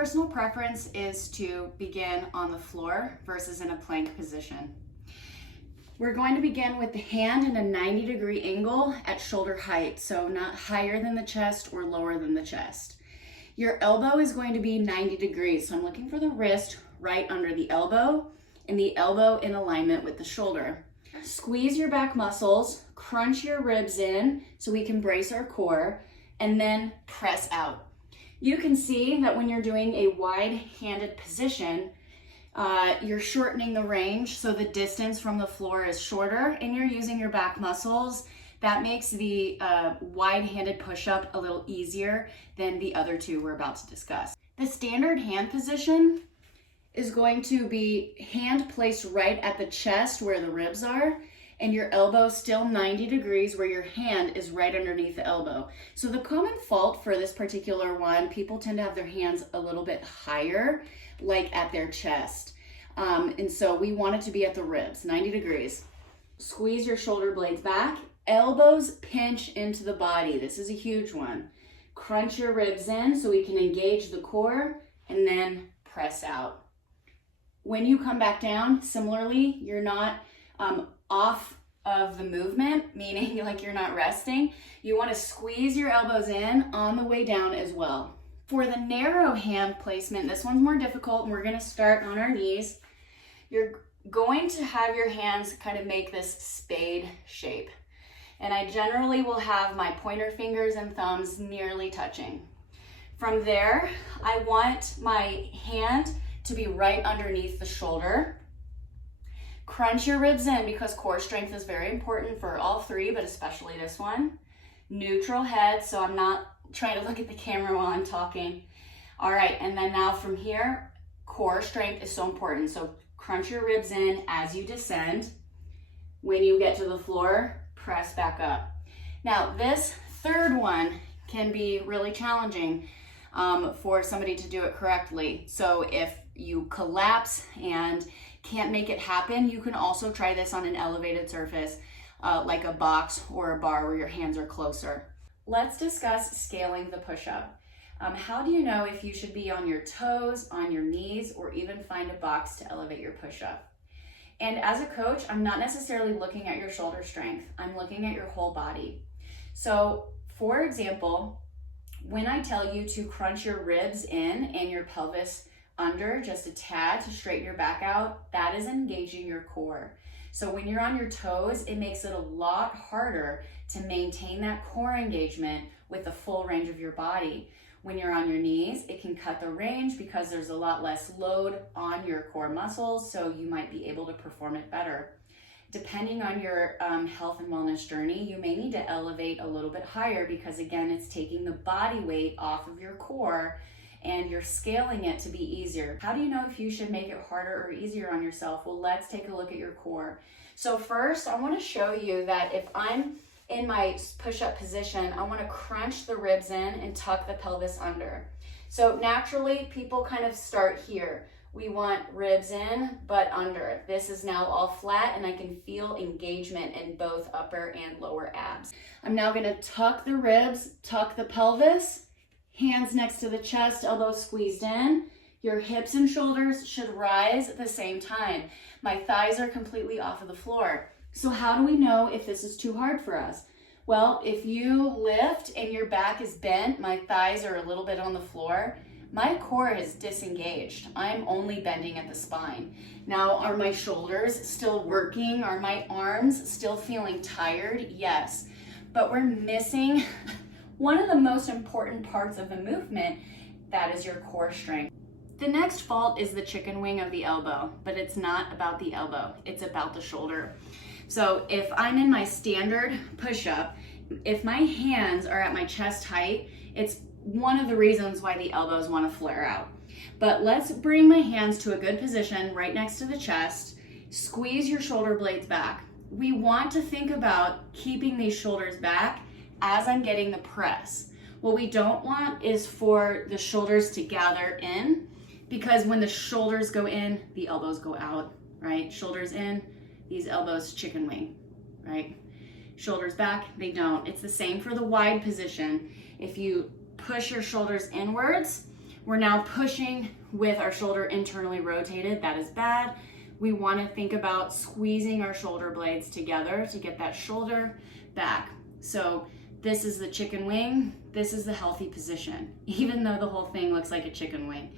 personal preference is to begin on the floor versus in a plank position. We're going to begin with the hand in a 90-degree angle at shoulder height, so not higher than the chest or lower than the chest. Your elbow is going to be 90 degrees, so I'm looking for the wrist right under the elbow and the elbow in alignment with the shoulder. Squeeze your back muscles, crunch your ribs in so we can brace our core, and then press out. You can see that when you're doing a wide-handed position, you're shortening the range, so the distance from the floor is shorter and you're using your back muscles. That makes the wide-handed push-up a little easier than the other two we're about to discuss. The standard hand position is going to be hand placed right at the chest where the ribs are, and your elbow still 90 degrees where your hand is right underneath the elbow. So the common fault for this particular one, people tend to have their hands a little bit higher, like at their chest. And so we want it to be at the ribs, 90 degrees. Squeeze your shoulder blades back, elbows pinch into the body. This is a huge one. Crunch your ribs in so we can engage the core, and then press out. When you come back down, similarly, you're not off of the movement, meaning like you're not resting. You want to squeeze your elbows in on the way down as well. For the narrow hand placement, this one's more difficult, and we're going to start on our knees. You're going to have your hands kind of make this spade shape. And I generally will have my pointer fingers and thumbs nearly touching. From there, I want my hand to be right underneath the shoulder. Crunch your ribs in because core strength is very important for all three, but especially this one. Neutral head, so I'm not trying to look at the camera while I'm talking. All right, and then now from here, core strength is so important. So crunch your ribs in as you descend. When you get to the floor, press back up. Now, this third one can be really challenging for somebody to do it correctly. So if you collapse and can't make it happen, you can also try this on an elevated surface like a box or a bar where your hands are closer. Let's discuss scaling the push-up. How do you know if you should be on your toes, on your knees, or even find a box to elevate your push-up? And as a coach, I'm not necessarily looking at your shoulder strength. I'm looking at your whole body. So for example, when I tell you to crunch your ribs in and your pelvis under just a tad to straighten your back out, that is engaging your core. So when you're on your toes, it makes it a lot harder to maintain that core engagement with the full range of your body. When you're on your knees, it can cut the range because there's a lot less load on your core muscles, so you might be able to perform it better. Depending on your health and wellness journey, you may need to elevate a little bit higher because again, it's taking the body weight off of your core and you're scaling it to be easier. How do you know if you should make it harder or easier on yourself? Well, let's take a look at your core. So first, I want to show you that if I'm in my push-up position, I want to crunch the ribs in and tuck the pelvis under. So naturally, people kind of start here. We want ribs in, but under. This is now all flat, and I can feel engagement in both upper and lower abs. I'm now going to tuck the ribs, tuck the pelvis, hands next to the chest, elbows squeezed in. Your hips and shoulders should rise at the same time. My thighs are completely off of the floor. So how do we know if this is too hard for us? Well, if you lift and your back is bent, my thighs are a little bit on the floor, my core is disengaged. I'm only bending at the spine. Now, are my shoulders still working? Are my arms still feeling tired? Yes, but we're missing one of the most important parts of the movement, that is your core strength. The next fault is the chicken wing of the elbow, but it's not about the elbow, it's about the shoulder. So if I'm in my standard push-up, if my hands are at my chest height, it's one of the reasons why the elbows want to flare out. But let's bring my hands to a good position right next to the chest. Squeeze your shoulder blades back. We want to think about keeping these shoulders back as I'm getting the press. What we don't want is for the shoulders to gather in, because when the shoulders go in, the elbows go out, right? Shoulders in, these elbows chicken wing, right? Shoulders back, they don't. It's the same for the wide position. If you push your shoulders inwards, We're now pushing with our shoulder internally rotated. That is bad. We want to think about squeezing our shoulder blades together to get that shoulder back. So this is the chicken wing. This is the healthy position, even though the whole thing looks like a chicken wing.